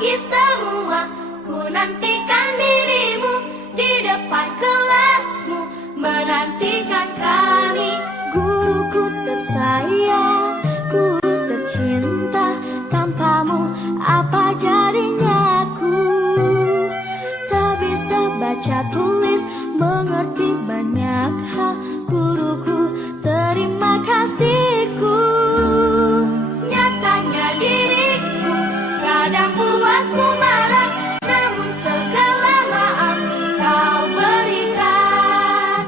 pagi semua, ku nantikan dirimu di depan kelasmu, menantikan kami. Guruku tersayang, guru tercinta, tanpamu apa jadinya aku? Tak bisa baca tulis, mengerti banyak hal. Guruku, terima kasihku. Nyatanya diriku kadang buatmu marah, namun segala maaf kau berikan.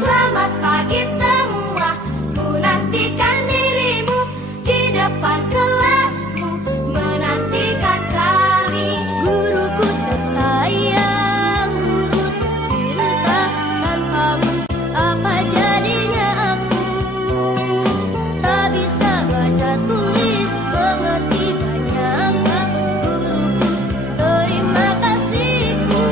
Selamat pagi semua, ku nantikan dirimu di depan kelasmu, menantikan kami. Guruku tersayang, guru tercinta, tanpamu apa jadinya aku? Tak bisa baca tulis, mengerti banyak hal. Guruku, terima kasihku.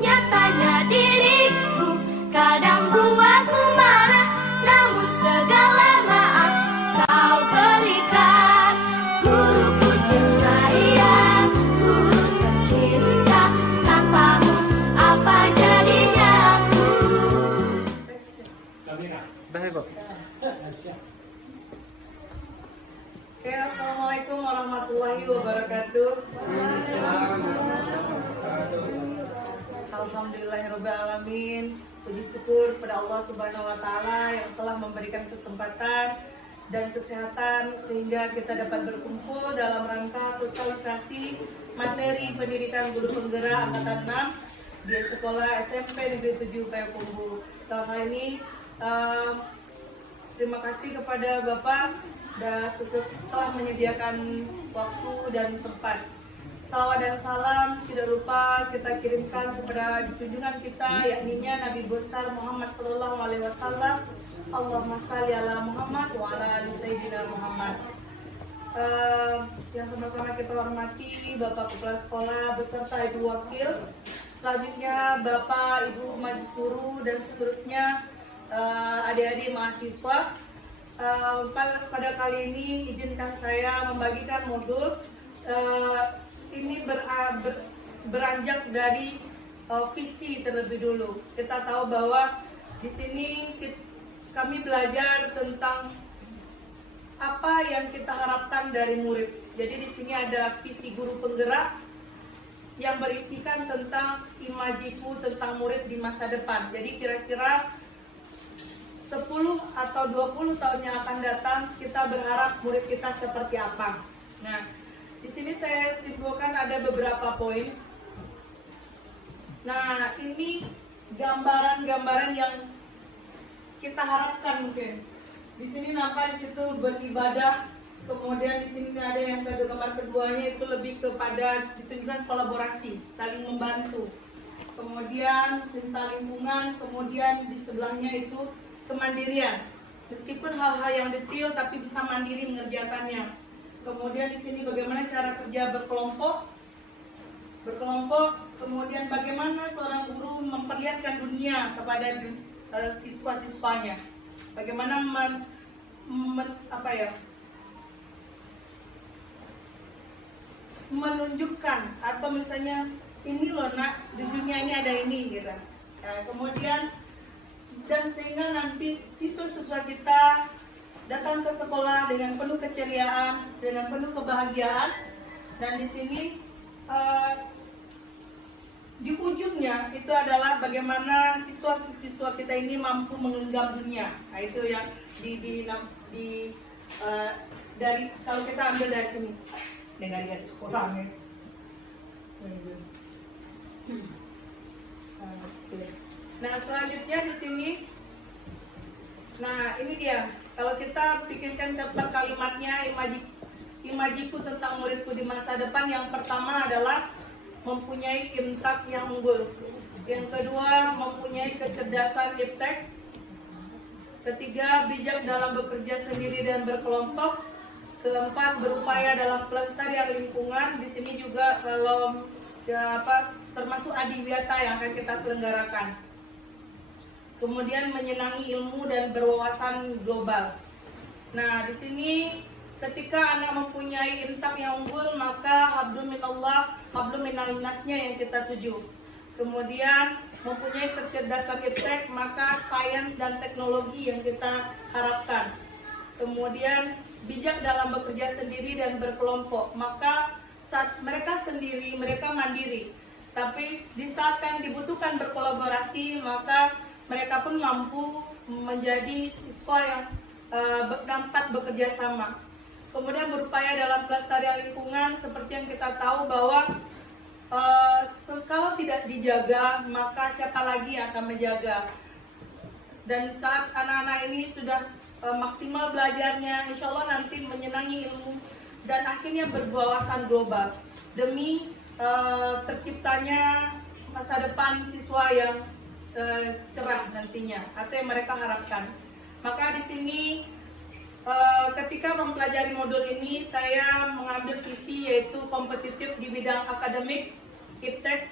Nyatanya diriku kadang buatmu marah, namun segala maaf kau berikan. Guruku tersayang, guru tercinta, tanpamu apa jadinya aku? Baik, Pak. Oke, assalamualaikum warahmatullahi wabarakatuh. Alhamdulillahirobbilalamin. Puji syukur pada Allah Subhanahu Wa Taala yang telah memberikan kesempatan dan kesehatan sehingga kita dapat berkumpul dalam rangka sosialisasi materi pendidikan guru penggerak angkatan 6 di sekolah SMP Negeri 7 Payakumbuh. Dalam hal ini terima kasih kepada Bapak dan telah menyediakan waktu dan tempat. Salawat dan salam tidak lupa kita kirimkan kepada junjungan kita, yakninya Nabi besar Muhammad Sallallahu Alaihi Wasallam. Allahumma salli ala Muhammad wa ala ali Sayyidina Muhammad. Yang sama-sama kita hormati Bapak Kepala Sekolah beserta Ibu Wakil, selanjutnya Bapak Ibu Majelis Guru dan seterusnya, adik-adik mahasiswa. Pada kali ini izinkan saya membagikan modul ini beranjak dari visi terlebih dulu. Kita tahu bahwa di sini kami belajar tentang apa yang kita harapkan dari murid. Jadi di sini ada visi guru penggerak yang berisikan tentang imajiku tentang murid di masa depan. Jadi kira-kira 10 atau 20 tahun yang akan datang kita berharap murid kita seperti apa. Nah, di sini saya simpulkan ada beberapa poin. Nah, ini gambaran-gambaran yang kita harapkan mungkin. Di sini nampak di situ beribadah, kemudian di sini ada yang gambar keduanya itu lebih kepada ditunjukkan kolaborasi, saling membantu. Kemudian cinta lingkungan, kemudian di sebelahnya itu kemandirian. Meskipun hal-hal yang detail tapi bisa mandiri mengerjakannya. Kemudian di sini bagaimana cara kerja berkelompok, kemudian bagaimana seorang guru memperlihatkan dunia kepada siswa-siswanya, bagaimana menunjukkan atau misalnya ini loh nak, di dunia ini ada ini gitu. Nah, kemudian dan sehingga nanti siswa-siswa kita datang ke sekolah dengan penuh keceriaan, dengan penuh kebahagiaan, dan di sini di ujungnya itu adalah bagaimana siswa-siswa kita ini mampu menggenggam dunia. Nah, itu yang dari kalau kita ambil dari sini dengan sekolahnya. Nah, selanjutnya di sini, nah ini dia. Kalau kita pikirkan per kalimatnya, imajiku tentang muridku di masa depan, yang pertama adalah mempunyai imtak yang unggul. Yang kedua, mempunyai kecerdasan iptek. Ketiga, bijak dalam bekerja sendiri dan berkelompok. Keempat, berupaya dalam pelestarian lingkungan. Di sini juga kalau termasuk adiwiyata yang akan kita selenggarakan. Kemudian menyenangi ilmu dan berwawasan global. Nah, di sini ketika anak mempunyai intak yang unggul, maka hablum minallah, hablum minannasnya yang kita tuju. Kemudian mempunyai kecerdasan iptek, maka sains dan teknologi yang kita harapkan. Kemudian bijak dalam bekerja sendiri dan berkelompok, maka saat mereka sendiri, mereka mandiri. Tapi di saat yang dibutuhkan berkolaborasi, maka mereka pun mampu menjadi siswa yang dapat bekerja sama. Kemudian berupaya dalam pelestarian lingkungan, seperti yang kita tahu bahwa kalau tidak dijaga, maka siapa lagi yang akan menjaga? Dan saat anak-anak ini sudah maksimal belajarnya, insya Allah nanti menyenangi ilmu dan akhirnya berwawasan global demi terciptanya masa depan siswa yang cerah nantinya atau yang mereka harapkan. Maka di sini ketika mempelajari modul ini, saya mengambil visi yaitu kompetitif di bidang akademik, iptek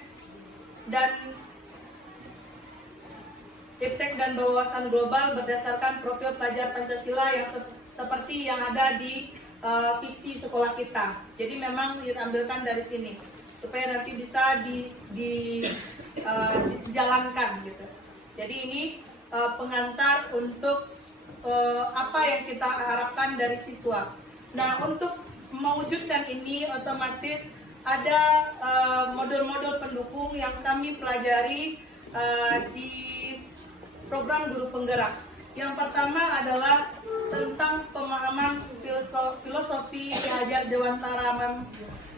dan wawasan global berdasarkan profil pelajar Pancasila yang seperti yang ada di visi sekolah kita. Jadi memang diambilkan dari sini supaya nanti bisa disejalankan gitu. Jadi ini pengantar untuk apa yang kita harapkan dari siswa. Nah, untuk mewujudkan ini otomatis ada modul-modul pendukung yang kami pelajari di program guru penggerak. Yang pertama adalah tentang pemahaman filosofi Ki Hajar Dewantara.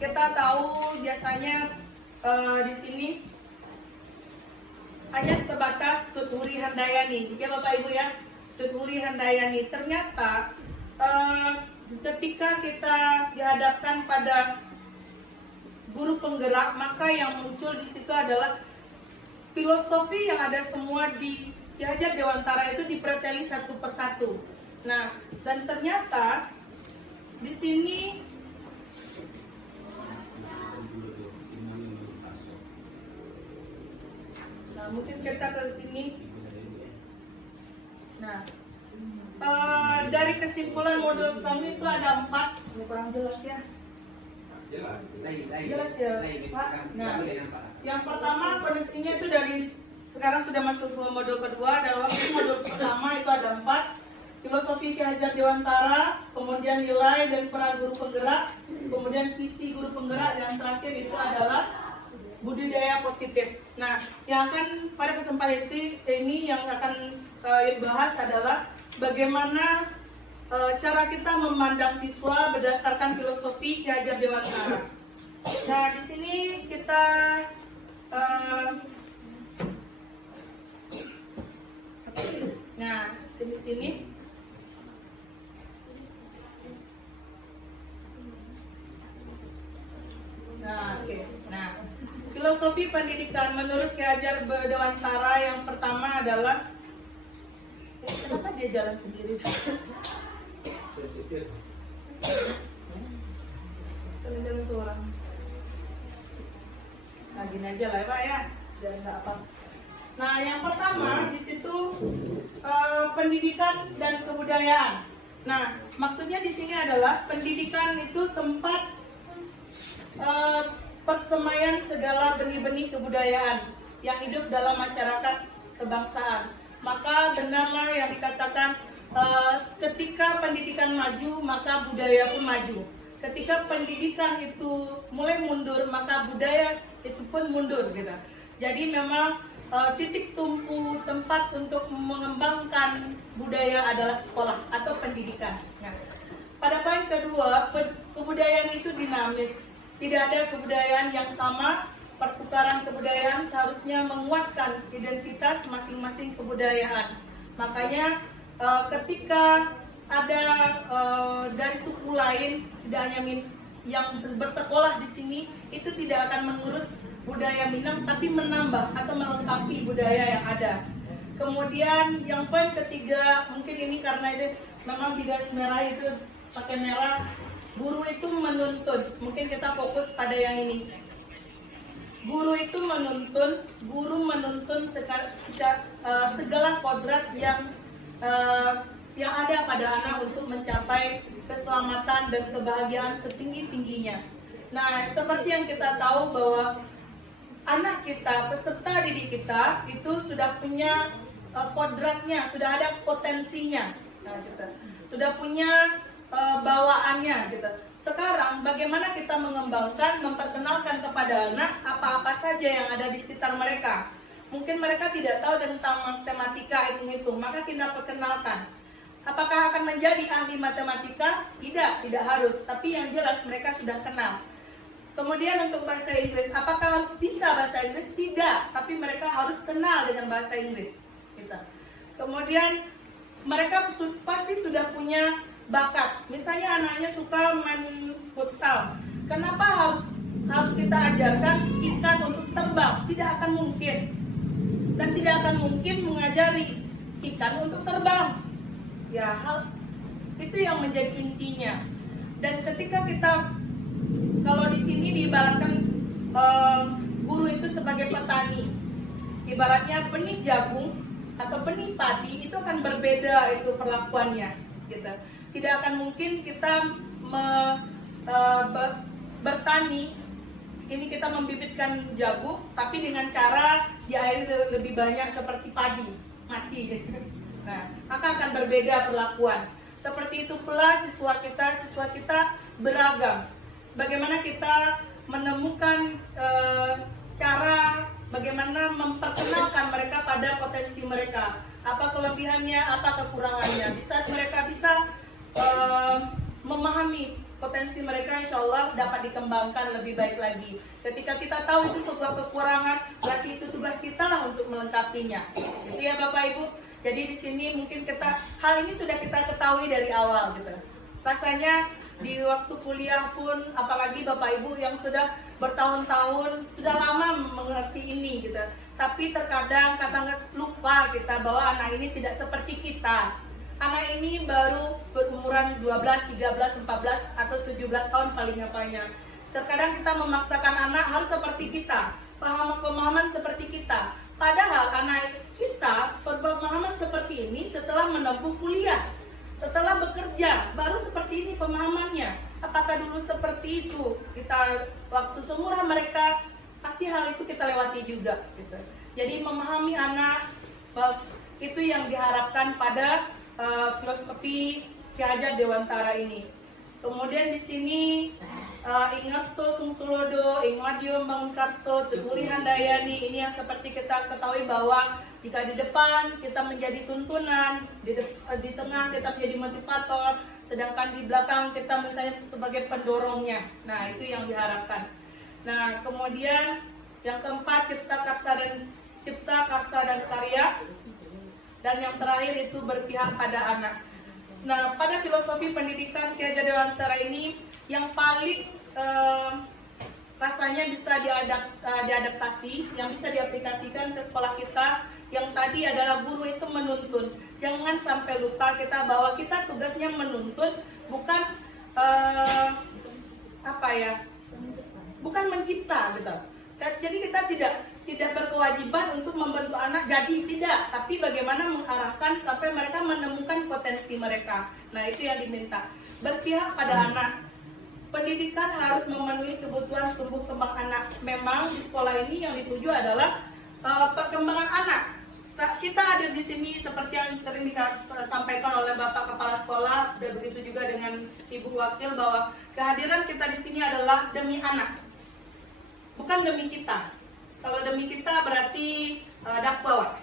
Kita tahu biasanya di sini hanya terbatas Tuturi Handayani, ya Bapak Ibu ya. Tuturi Handayani, ternyata ketika kita dihadapkan pada guru penggerak, maka yang muncul di situ adalah filosofi yang ada semua di Ki Hajar Dewantara itu dipreteli satu persatu. Nah, dan ternyata di sini mungkin kita ke sini. Nah, dari kesimpulan modul kami itu ada 4. Ini kurang jelas ya. Jelas ya, Pak. Nah, yang pertama koneksinya itu dari sekarang sudah masuk ke modul kedua. Dalam modul pertama itu ada 4. Filosofi Ki Hajar Dewantara, kemudian nilai dan peran guru penggerak, kemudian visi guru penggerak, dan terakhir itu adalah budidaya positif. Nah, yang akan pada kesempatan ini yang akan dibahas adalah bagaimana cara kita memandang siswa berdasarkan filosofi Ki Hajar Dewantara. Nah, di sini kita di sini Nah, filosofi pendidikan menurut Ki Hajar Dewantara yang pertama adalah kenapa dia jalan sendiri? Jalan seorang. Nah, gini aja lah ya Pak ya, jangan nggak apa. Nah, yang pertama di situ pendidikan dan kebudayaan. Nah, maksudnya di sini adalah pendidikan itu tempat persemaian segala benih-benih kebudayaan yang hidup dalam masyarakat kebangsaan. Maka benarlah yang dikatakan ketika pendidikan maju, maka budaya pun maju. Ketika pendidikan itu mulai mundur, maka budaya itu pun mundur gitu. Jadi memang titik tumpu tempat untuk mengembangkan budaya adalah sekolah atau pendidikan. Nah, pada poin kedua, kebudayaan itu dinamis. Tidak ada kebudayaan yang sama. Pertukaran kebudayaan seharusnya menguatkan identitas masing-masing kebudayaan. Makanya ketika ada dari suku lain, tidak hanya yang bersekolah di sini, itu tidak akan mengurus budaya Minang, tapi menambah atau melengkapi budaya yang ada. Kemudian yang poin ketiga, mungkin ini karena itu memang di garis merah itu pakai merah, guru itu menuntun. Mungkin kita fokus pada yang ini. Guru itu menuntun, segala kodrat yang ada pada anak untuk mencapai keselamatan dan kebahagiaan setinggi-tingginya. Nah, seperti yang kita tahu bahwa anak kita, peserta didik kita itu sudah punya kodratnya, sudah ada potensinya, nah, gitu. Sudah punya bawaannya gitu. Sekarang bagaimana kita mengembangkan, memperkenalkan kepada anak apa-apa saja yang ada di sekitar mereka. Mungkin mereka tidak tahu tentang matematika, hitung-hitung, maka kita perkenalkan. Apakah akan menjadi ahli matematika? Tidak harus, tapi yang jelas mereka sudah kenal. Kemudian untuk bahasa Inggris, apakah harus bisa bahasa Inggris? Tidak, tapi mereka harus kenal dengan bahasa Inggris. Gitu. Kemudian mereka pasti sudah punya bakat. Misalnya anaknya suka main futsal, kenapa harus kita ajarkan ikan untuk terbang? Tidak akan mungkin, dan tidak akan mungkin mengajari ikan untuk terbang. Ya, hal itu yang menjadi intinya. Dan ketika kita, kalau di sini diibaratkan guru itu sebagai petani, ibaratnya benih jagung atau benih padi itu akan berbeda itu perlakuannya, gitu. Tidak akan mungkin kita bertani, ini kita membibitkan jagung, tapi dengan cara diairi lebih banyak seperti padi, mati. Nah, maka akan berbeda perlakuan. Seperti itu pula siswa kita beragam. Bagaimana kita menemukan cara bagaimana memperkenalkan mereka pada potensi mereka, apa kelebihannya, apa kekurangannya. Di saat mereka bisa memahami potensi mereka, insya Allah dapat dikembangkan lebih baik lagi. Ketika kita tahu itu sebuah kekurangan, berarti itu tugas kita lah untuk melengkapinya. Itu ya Bapak Ibu. Jadi di sini mungkin hal ini sudah kita ketahui dari awal gitu. Rasanya di waktu kuliah pun, apalagi Bapak Ibu yang sudah bertahun-tahun, sudah lama mengerti ini gitu. Tapi terkadang lupa kita bahwa anak ini tidak seperti kita. Anak ini baru berumuran 12, 13, 14 atau 17 tahun paling banyak. Terkadang kita memaksakan anak harus seperti kita, pemahaman seperti kita. Padahal anak kita berpemahaman seperti ini setelah menempuh kuliah, setelah bekerja, baru seperti ini pemahamannya. Apakah dulu seperti itu? Kita waktu seumuran mereka, pasti hal itu kita lewati juga. Gitu. Jadi memahami anak, itu yang diharapkan pada filosofi Ki Hajar Dewantara ini. Kemudian di sini Ingasto Sungtulodo, Ingmadio Bangunkarso, Tuguri Handayani, ini yang seperti kita ketahui bahwa jika di depan kita menjadi tuntunan, di tengah kita menjadi motivator, sedangkan di belakang kita misalnya sebagai pendorongnya. Nah, itu yang diharapkan. Nah, kemudian yang keempat cipta karsa dan karya. Dan yang terakhir itu berpihak pada anak. Nah, pada filosofi pendidikan Ki Hajar Dewantara ini yang paling rasanya bisa diadaptasi, yang bisa diaplikasikan ke sekolah kita, yang tadi adalah guru itu menuntun. Jangan sampai lupa kita bahwa kita tugasnya menuntun, bukan bukan mencipta gitu. Jadi kita tidak berkewajiban untuk membantu anak jadi, tidak, tapi bagaimana mengarahkan sampai mereka menemukan potensi mereka. Nah, itu yang diminta. Berpihak pada anak. Pendidikan harus memenuhi kebutuhan tumbuh kembang anak. Memang di sekolah ini yang dituju adalah perkembangan anak. Kita ada di sini seperti yang sering disampaikan oleh Bapak Kepala Sekolah dan begitu juga dengan Ibu Wakil, bahwa kehadiran kita di sini adalah demi anak, bukan demi kita. Kalau demi kita berarti dakwah.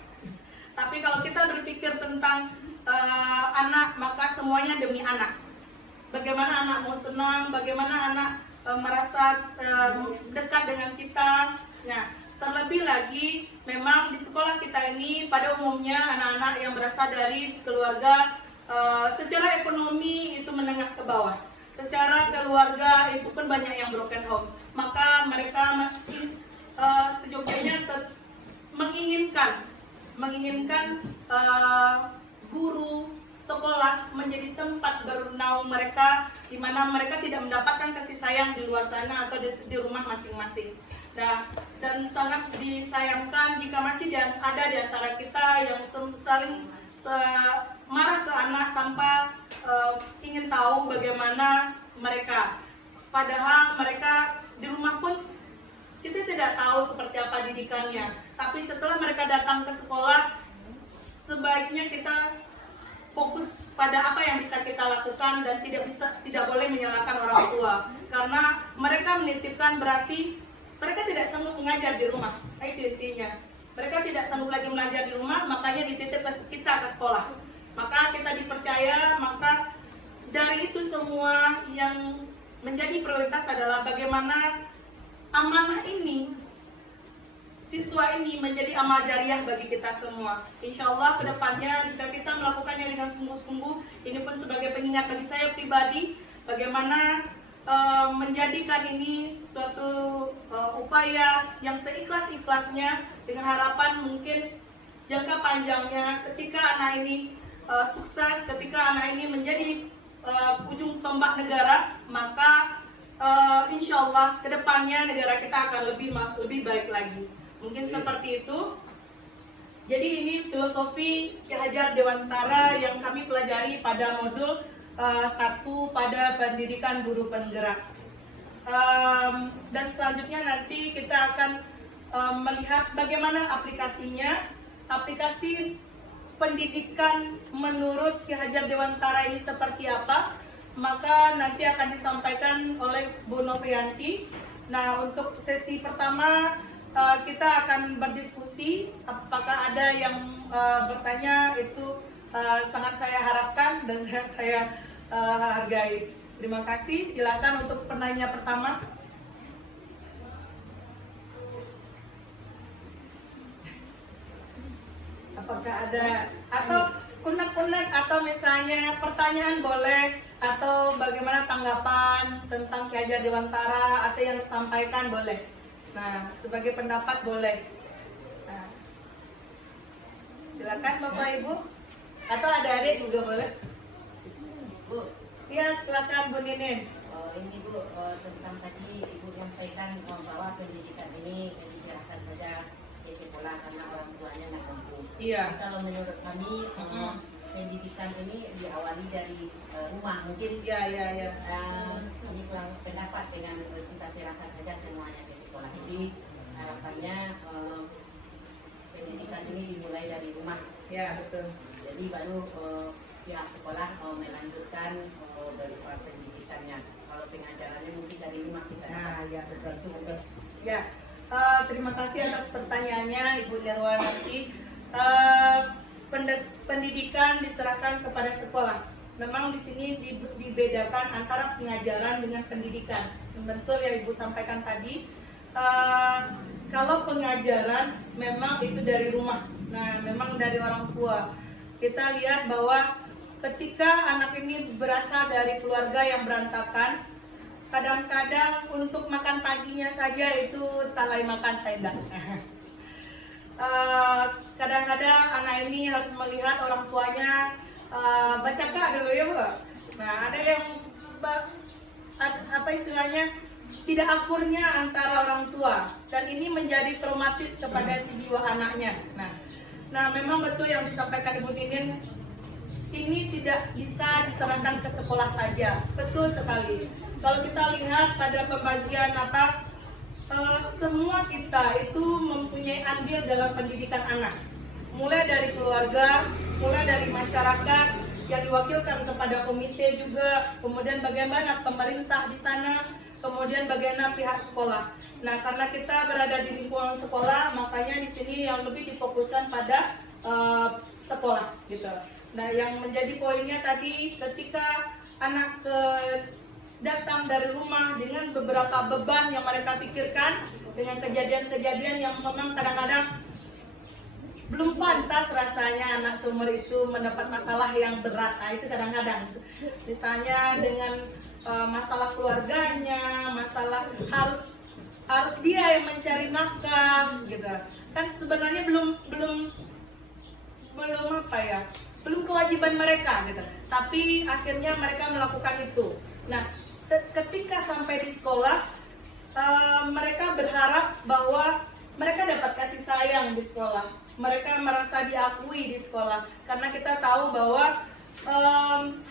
Tapi kalau kita berpikir tentang anak, maka semuanya demi anak. Bagaimana anak mau senang, bagaimana anak merasa dekat dengan kita. Nah, terlebih lagi memang di sekolah kita ini pada umumnya anak-anak yang berasal dari keluarga secara ekonomi itu menengah ke bawah. Secara keluarga itu pun banyak yang broken home. Maka mereka sejujurnya menginginkan menginginkan guru sekolah menjadi tempat bernaung mereka, di mana mereka tidak mendapatkan kasih sayang di luar sana atau di rumah masing-masing. Nah, dan sangat disayangkan jika masih ada di antara kita yang saling marah ke anak tanpa ingin tahu bagaimana mereka. Padahal mereka di rumah pun kita tidak tahu seperti apa didikannya. Tapi setelah mereka datang ke sekolah, sebaiknya kita fokus pada apa yang bisa kita lakukan dan tidak boleh menyalahkan orang tua. Karena mereka menitipkan berarti mereka tidak sanggup mengajar di rumah. Itu intinya. Mereka tidak sanggup lagi belajar di rumah, makanya dititip kita ke sekolah. Maka kita dipercaya, maka dari itu semua yang menjadi prioritas adalah bagaimana amanah ini, siswa ini menjadi amal jariah bagi kita semua. Insya Allah kedepannya jika kita melakukannya dengan sungguh-sungguh, ini pun sebagai pengingat bagi saya pribadi, bagaimana menjadikan ini suatu upaya yang seikhlas-ikhlasnya dengan harapan mungkin jangka panjangnya ketika anak ini sukses, ketika anak ini menjadi ujung tombak negara, maka insya Allah kedepannya negara kita akan lebih baik lagi. Mungkin seperti itu. Jadi ini filosofi Ki Hajar Dewantara yang kami pelajari pada modul 1 pada pendidikan guru penggerak. Dan selanjutnya nanti kita akan melihat bagaimana aplikasinya, aplikasi pendidikan menurut Ki Hajar Dewantara ini seperti apa. Maka nanti akan disampaikan oleh Bu Novrianti. Nah, untuk sesi pertama kita akan berdiskusi. Apakah ada yang bertanya, itu sangat saya harapkan dan saya hargai. Terima kasih. Silakan untuk penanya pertama. Apakah ada atau unek-unek atau misalnya pertanyaan boleh, atau bagaimana tanggapan tentang Ki Hajar Dewantara atau yang disampaikan boleh. Nah, sebagai pendapat boleh. Nah, silakan Bapak Ibu, atau ada adik juga boleh. Bu, Iya, silakan Bu Ninin. ini Bu, tentang tadi Ibu menyampaikan bahwa pendidikan ini diserahkan saja di sekolah karena orang tuanya yang mampu. Iya. Kalau menurut kami pendidikan ini diawali dari rumah mungkin. Ya. Ini kurang pendapat dengan kita serahkan saja semuanya ke sekolah. Jadi harapannya pendidikan ini dimulai dari rumah. Ya, betul. Jadi baru pihak sekolah melanjutkan berupa pendidikannya. Kalau pengajarannya mungkin dari rumah kita. Nah, ya betul. Ya, terima kasih atas pertanyaannya Ibu Nirwanati. Pendidikan diserahkan kepada sekolah. Memang di sini dibedakan antara pengajaran dengan pendidikan. Betul yang Ibu sampaikan tadi. Kalau pengajaran memang itu dari rumah. Nah, memang dari orang tua. Kita lihat bahwa ketika anak ini berasal dari keluarga yang berantakan, kadang-kadang untuk makan paginya saja itu talai makan tenda. Kadang-kadang anak ini harus melihat orang tuanya baca kak dulu ya Mbak. Nah, ada yang apa istilahnya tidak akurnya antara orang tua, dan ini menjadi traumatis kepada si jiwa anaknya. Nah, memang betul yang disampaikan Ibu Ninin, ini tidak bisa diserahkan ke sekolah saja. Betul sekali. Kalau kita lihat pada pembagian semua kita itu mempunyai andil dalam pendidikan anak. Mulai dari keluarga, mulai dari masyarakat yang diwakilkan kepada komite juga, kemudian bagaimana pemerintah di sana, kemudian bagaimana pihak sekolah. Nah, karena kita berada di lingkungan sekolah, makanya di sini yang lebih difokuskan pada sekolah gitu. Nah, yang menjadi poinnya tadi ketika anak datang dari rumah dengan beberapa beban yang mereka pikirkan, dengan kejadian-kejadian yang memang kadang-kadang belum pantas rasanya anak seumur itu mendapat masalah yang berat. Nah, itu kadang-kadang misalnya dengan masalah keluarganya, masalah harus dia yang mencari nafkah gitu. Kan sebenarnya belum apa ya, belum kewajiban mereka gitu. Tapi akhirnya mereka melakukan itu. Nah, ketika sampai di sekolah, mereka berharap bahwa mereka dapat kasih sayang di sekolah. Mereka merasa diakui di sekolah karena kita tahu bahwa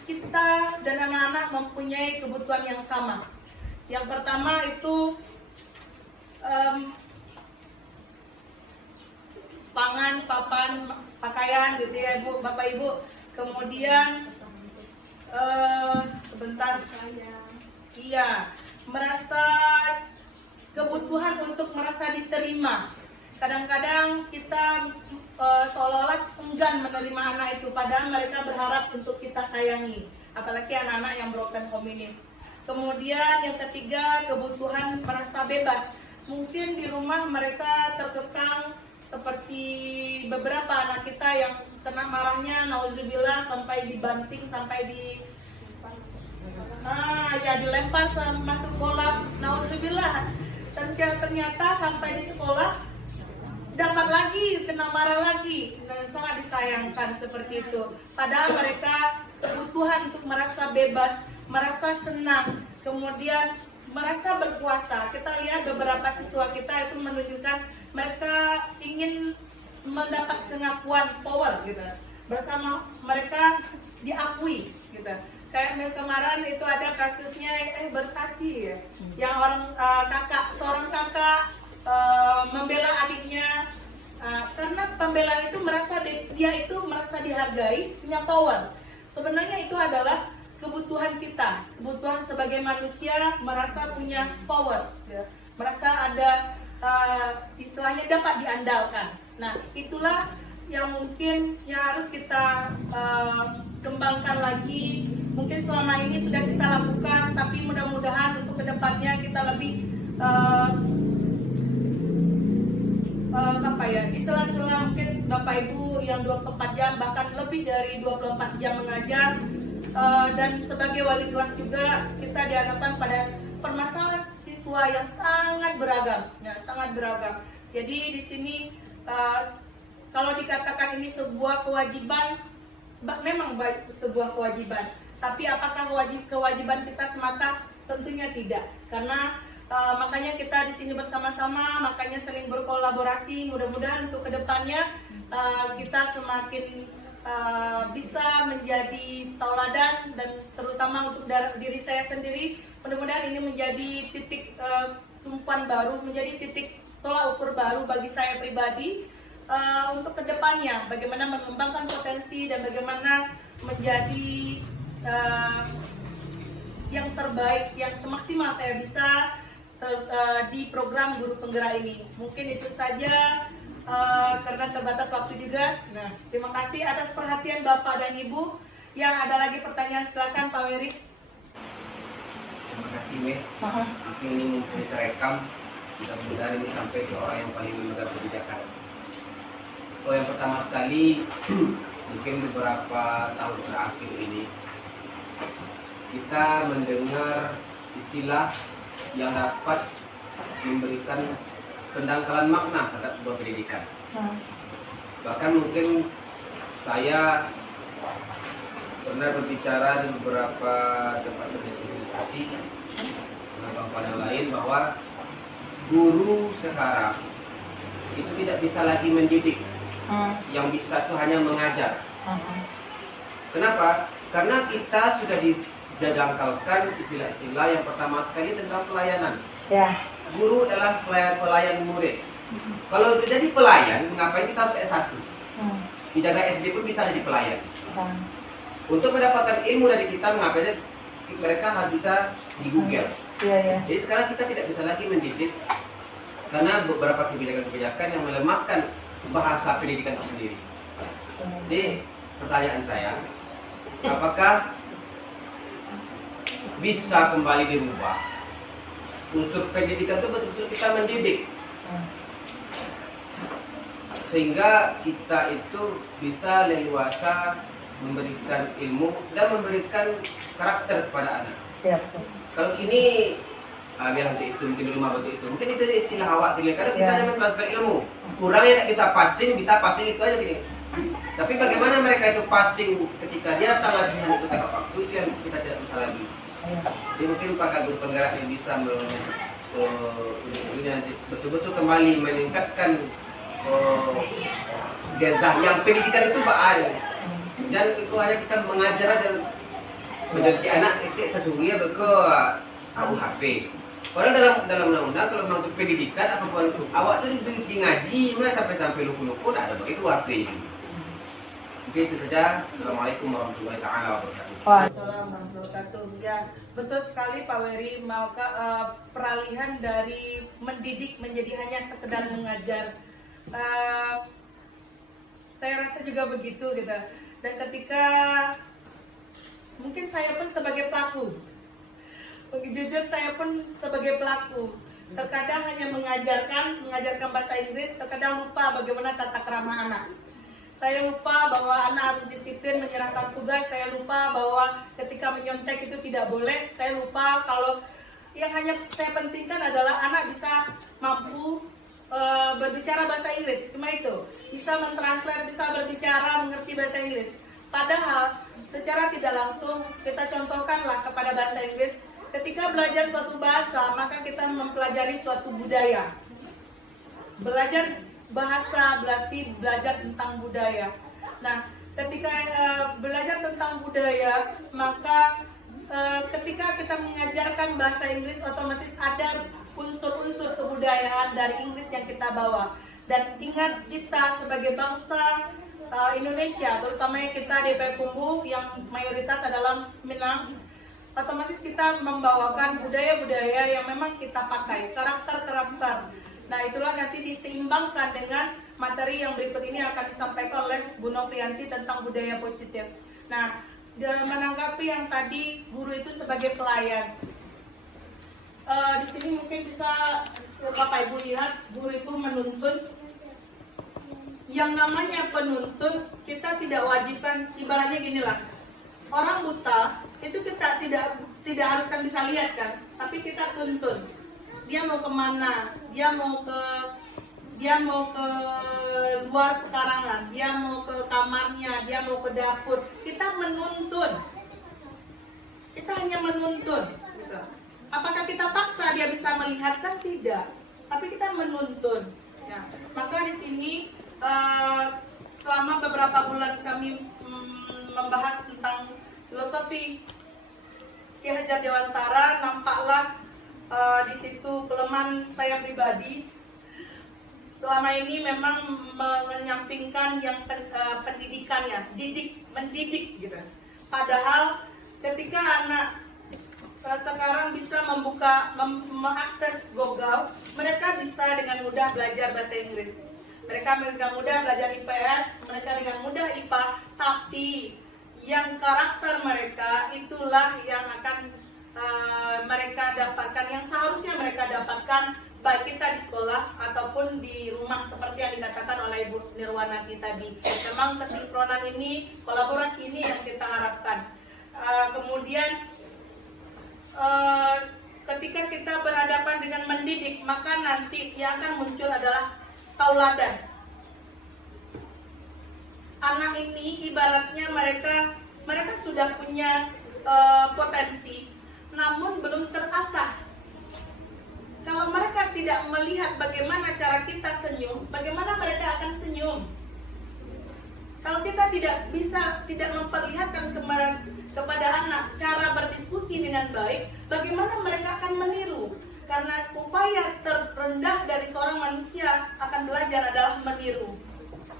kita dan anak-anak mempunyai kebutuhan yang sama. Yang pertama itu pangan, papan, pakaian gitu ya Bu, Bapak Ibu. Kemudian sebentar, iya, merasa kebutuhan untuk merasa diterima. Kadang-kadang kita seolah-olah enggan menerima anak itu, padahal mereka berharap untuk kita sayangi, apalagi anak-anak yang broken home ini. Kemudian yang ketiga, kebutuhan merasa bebas. Mungkin di rumah mereka terkekang seperti beberapa anak kita yang kena marahnya, nauzubillah, sampai dibanting, sampai dilempar masuk kolam, nauzubillah. Dan ternyata sampai di sekolah dapat lagi, kena marah lagi. Nah, sangat disayangkan seperti itu. Padahal mereka kebutuhan untuk merasa bebas, merasa senang, kemudian merasa berkuasa. Kita lihat beberapa siswa kita itu menunjukkan mereka ingin mendapat pengakuan power gitu. Bersama mereka diakui gitu. Kayak kemarin itu ada kasusnya berkati ya, yang orang seorang kakak membela adiknya, karena pembelaan itu merasa dia itu merasa dihargai, punya power. Sebenarnya itu adalah kebutuhan kita, kebutuhan sebagai manusia, merasa punya power, ya. Merasa ada istilahnya dapat diandalkan. Nah, itulah yang mungkin yang harus kita kembangkan lagi. Mungkin selama ini sudah kita lakukan, tapi mudah-mudahan untuk kedepannya kita lebih istilah-istilah mungkin Bapak Ibu yang 24 jam bahkan lebih dari 24 jam mengajar, dan sebagai wali kelas juga kita dihadapkan pada permasalahan siswa yang sangat beragam, ya, sangat beragam. Jadi di sini kalau dikatakan ini sebuah kewajiban, memang sebuah kewajiban. Tapi apakah kewajiban kita semata? Tentunya tidak, karena makanya kita di sini bersama-sama, makanya sering berkolaborasi. Mudah-mudahan untuk kedepannya kita semakin bisa menjadi tauladan, dan terutama untuk diri saya sendiri, mudah-mudahan ini menjadi titik tumpuan baru, menjadi titik tolak ukur baru bagi saya pribadi untuk kedepannya, bagaimana mengembangkan potensi dan bagaimana menjadi yang terbaik, yang semaksimal saya bisa di program Guru Penggerak ini. Mungkin itu saja karena terbatas waktu juga. Nah, terima kasih atas perhatian Bapak dan Ibu. Yang ada lagi pertanyaan, silakan Pak Wery. Terima kasih Miss. Mungkin ini mungkin terekam, mudah-mudahan ini sampai ke orang yang paling memegang kebijakan. So yang pertama sekali, mungkin beberapa tahun terakhir ini kita mendengar istilah yang dapat memberikan pendangkalan makna terhadap sebuah pendidikan. Bahkan mungkin saya pernah berbicara di beberapa tempat berdiskusi dengan bangsa yang lain bahwa guru sekarang itu tidak bisa lagi mendidik, yang bisa itu hanya mengajar. Kenapa? Karena kita sudah didangkalkan istilah-istilah yang pertama sekali tentang pelayanan. Ya. Guru adalah pelayan murid. Kalau jadi pelayan, mengapa kita harus S1? Dijaga SD pun bisa jadi pelayan. Untuk mendapatkan ilmu dari kita, mengapa mereka harus bisa di Google. Jadi sekarang kita tidak bisa lagi mendidik karena beberapa kebijakan-kebijakan yang melemahkan bahasa pendidikan itu sendiri. Jadi pertanyaan saya, apakah bisa kembali dirubah unsur pendidikan itu betul-betul kita mendidik sehingga kita itu bisa leluasa memberikan ilmu dan memberikan karakter kepada anak. Kalau kini biar nanti itu mungkin di rumah betul itu, mungkin itu istilah awak, kadang kita hanya transfer ilmu, kurang yang bisa passing itu aja gini. Tapi bagaimana mereka itu passing ketika dia datang latihan itu tepat waktu, itu yang kita tidak bisa lagi. Jadi mungkin Pak Kabit Penggerak yang bisa betul-betul kembali meningkatkan gazah yang pendidikan itu ada. Dan itu hanya kita mengajar dan menjadi anak kita sesungguhnya ke KUHP. Padahal dalam undang-undang kalau memang itu pendidikan apapun awak tuh ngaji mana sampai luku-luku tidak ada begitu HP. Oke, itu saja. Assalamualaikum warahmatullahi wabarakatuh. Waalaikumsalam warahmatullahi wabarakatuh. Ya, betul sekali Pak Wery. Maka peralihan dari mendidik menjadi hanya sekedar mengajar. Saya rasa juga begitu gitu. Dan ketika mungkin saya pun sebagai pelaku, jujur saya pun sebagai pelaku. Terkadang hanya mengajarkan bahasa Inggris, terkadang lupa bagaimana tata krama anak. Saya lupa bahwa anak harus disiplin menyerahkan tugas. Saya lupa bahwa ketika menyontek itu tidak boleh. Saya lupa kalau yang hanya saya pentingkan adalah anak bisa mampu berbicara bahasa Inggris. Cuma itu, bisa mentranslate, bisa berbicara, mengerti bahasa Inggris. Padahal secara tidak langsung kita contohkanlah kepada bahasa Inggris. Ketika belajar suatu bahasa, maka kita mempelajari suatu budaya. Belajar bahasa berarti belajar tentang budaya. Nah, ketika belajar tentang budaya, maka ketika kita mengajarkan bahasa Inggris, otomatis ada unsur-unsur kebudayaan dari Inggris yang kita bawa. Dan ingat, kita sebagai bangsa Indonesia, terutama kita di Payakumbuh yang mayoritas adalah Minang, otomatis kita membawakan budaya-budaya yang memang kita pakai, karakter-karakter. Nah, itulah nanti diseimbangkan dengan materi yang berikut ini akan disampaikan oleh Bu Novrianti tentang budaya positif. Nah, menanggapi yang tadi guru itu sebagai pelayan. Di sini mungkin bisa Bapak Ibu lihat, guru itu menuntun. Yang namanya penuntun, kita tidak wajibkan, ibaratnya ginilah. Orang buta itu kita tidak haruskan bisa lihat kan, tapi kita tuntun. Dia mau kemana? Dia mau ke luar pekarangan, dia mau ke kamarnya, dia mau ke dapur. Kita menuntun. Kita hanya menuntun. Gitu. Apakah kita paksa dia bisa melihat? Kan tidak. Tapi kita menuntun. Ya. Maka di sini selama beberapa bulan kami membahas tentang filosofi Ki Hajar Dewantara, nampaklah di situ kelemahan saya pribadi. Selama ini memang menyampingkan yang pendidikannya, mendidik gitu. Padahal ketika anak sekarang bisa mengakses Google, mereka bisa dengan mudah belajar bahasa Inggris. Mereka dengan mudah belajar IPS, mereka dengan mudah IPA, tapi yang karakter mereka itulah yang akan mereka dapatkan, yang seharusnya mereka dapatkan baik kita di sekolah ataupun di rumah, seperti yang dikatakan oleh Ibu Nirwanati tadi. Memang kesinkronan ini, kolaborasi ini yang kita harapkan. Kemudian ketika kita berhadapan dengan mendidik, maka nanti yang akan muncul adalah tauladan. Anak ini ibaratnya mereka sudah punya potensi, namun belum terasah. Kalau mereka tidak melihat bagaimana cara kita senyum, bagaimana mereka akan senyum? Kalau kita tidak memperlihatkan kepada anak cara berdiskusi dengan baik, bagaimana mereka akan meniru? Karena upaya terendah dari seorang manusia akan belajar adalah meniru.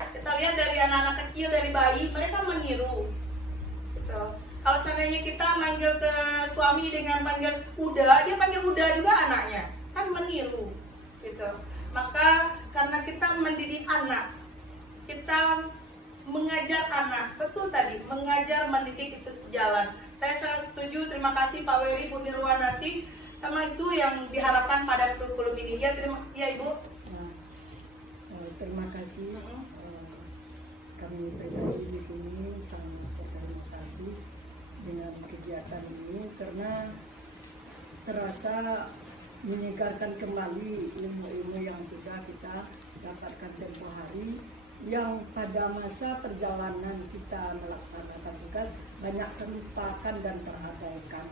Kita lihat dari anak-anak kecil, dari bayi, mereka meniru. Gitu. Kalau seandainya kita manggil ke suami dengan panggil uda, dia panggil uda juga anaknya, kan meniru. Gitu. Maka karena kita mendidik anak, kita mengajar anak, betul tadi, mengajar mendidik itu sejalan. Saya sangat setuju, terima kasih Pak Wery, Bu Nirwanati, karena itu yang diharapkan pada kurikulum ini. Ya, Ibu. Terima kasih. Kami PKI di sini sangat berterima kasih dengan kegiatan ini karena terasa menyegarkan kembali ilmu-ilmu yang sudah kita dapatkan tempoh hari yang pada masa perjalanan kita melaksanakan tugas banyak terlupakan dan terabaikan.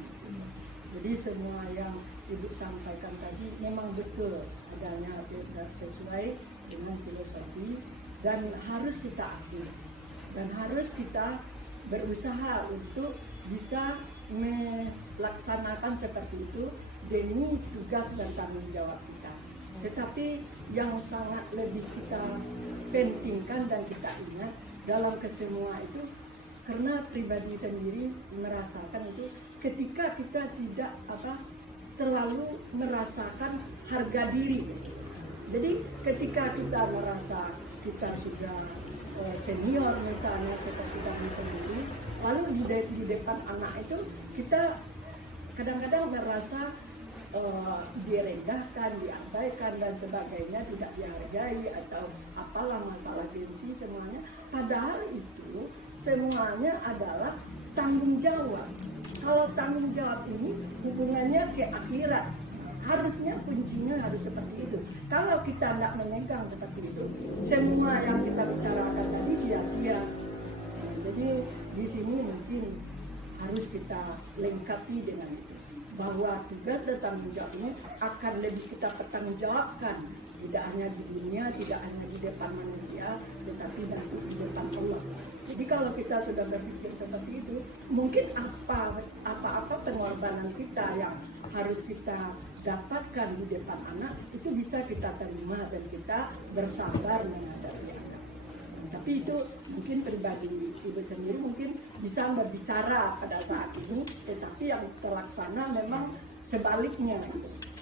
Jadi semua yang Ibu sampaikan tadi memang betul adanya sesuai dengan filosofi dan harus kita akui dan harus kita berusaha untuk bisa melaksanakan seperti itu demi tugas dan tanggung jawab kita. Tetapi yang sangat lebih kita pentingkan dan kita ingat dalam kesemua itu, karena pribadi sendiri merasakan itu ketika kita tidak terlalu merasakan harga diri. Jadi ketika kita merasa kita sudah senior misalnya seperti kami sendiri, lalu di depan anak itu kita kadang-kadang merasa direndahkan, diabaikan dan sebagainya, tidak dihargai atau apalah masalah gengsi semuanya. Padahal itu semuanya adalah tanggung jawab. Kalau tanggung jawab ini hubungannya ke akhirat, harusnya kuncinya harus seperti itu. Kalau kita tidak memegang seperti itu, semua yang kita bicarakan tadi sia-sia. Jadi di sini mungkin harus kita lengkapi dengan itu, bahwa tugas dan tanggung jawab ini akan lebih kita pertanggungjawabkan, tidak hanya di dunia, tidak hanya di depan manusia, tetapi nanti di depan Allah. Jadi kalau kita sudah berpikir seperti itu, mungkin apa-apa pengorbanan kita yang harus kita dapatkan di depan anak itu bisa kita terima dan kita bersabar menghadapi anak. Tapi itu mungkin pribadi Ibu sendiri mungkin bisa berbicara pada saat ini, tetapi yang terlaksana memang sebaliknya.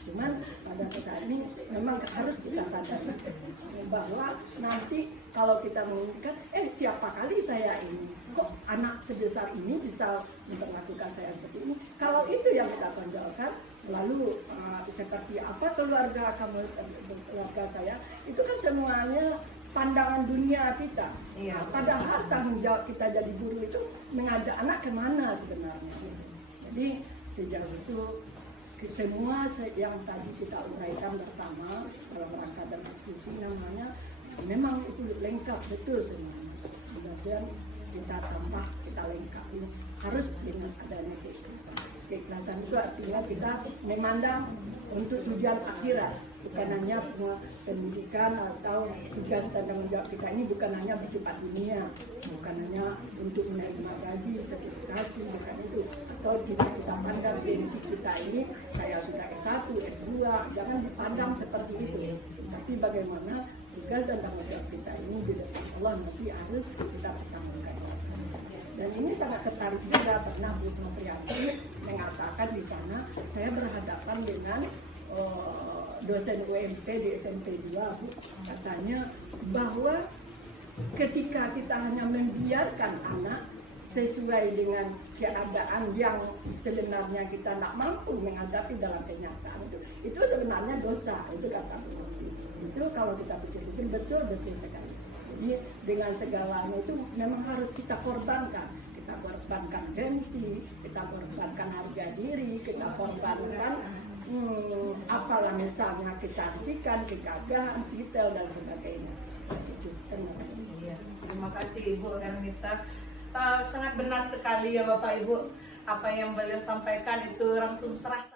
Cuman pada saat ini memang harus kita sadari bahwa nanti kalau kita menginginkan, siapa kali saya ini, kok anak sebesar ini bisa memperlakukan saya seperti ini. Kalau itu yang kita tonjolkan, lalu seperti apa keluarga kamu, keluarga saya, itu kan semuanya pandangan dunia kita. Iya. Padahal tanggung jawab kita jadi guru itu mengajak anak kemana sebenarnya. Jadi sejauh itu semua yang tadi kita uraikan bersama dalam rangka dan diskusi namanya, memang itu lengkap betul semuanya. Kemudian kita tambah, kita lengkapi, harus dengan adanya keikhlasan. Keikhlasan itu artinya kita memandang untuk tujuan akhirat, bukan hanya pendidikan atau tugas dan tanggung jawab kita ini bukan hanya bersifat dunia, bukan hanya untuk menerima gaji, sertifikasi, bukan itu. Atau jika kita pandang gengsi kita ini, saya sudah S1, S2, jangan dipandang seperti itu. Tapi bagaimana tugas dan tanggung jawab kita ini di depan Allah nanti harus kita pertanggungjawabkan. Dan ini sangat tertarik juga, pernah Bu Priyanti mengatakan di sana, saya berhadapan dengan dosen UMP di SMP 2, Bu, katanya bahwa ketika kita hanya membiarkan anak sesuai dengan keadaan yang sebenarnya kita tidak mampu menghadapi dalam kenyataan itu sebenarnya dosa, itu kata Bu. Itu kalau kita pikir-pikir betul sekali. Jadi dengan segalanya itu memang harus kita korbankan. Kita korbankan gengsi, kita korbankan harga diri, kita korbankan apalah misalnya kecantikan, kegagahan, detail dan sebagainya. Terima kasih Ibu Ernita. Sangat benar sekali ya Bapak Ibu, apa yang beliau sampaikan itu langsung terasa.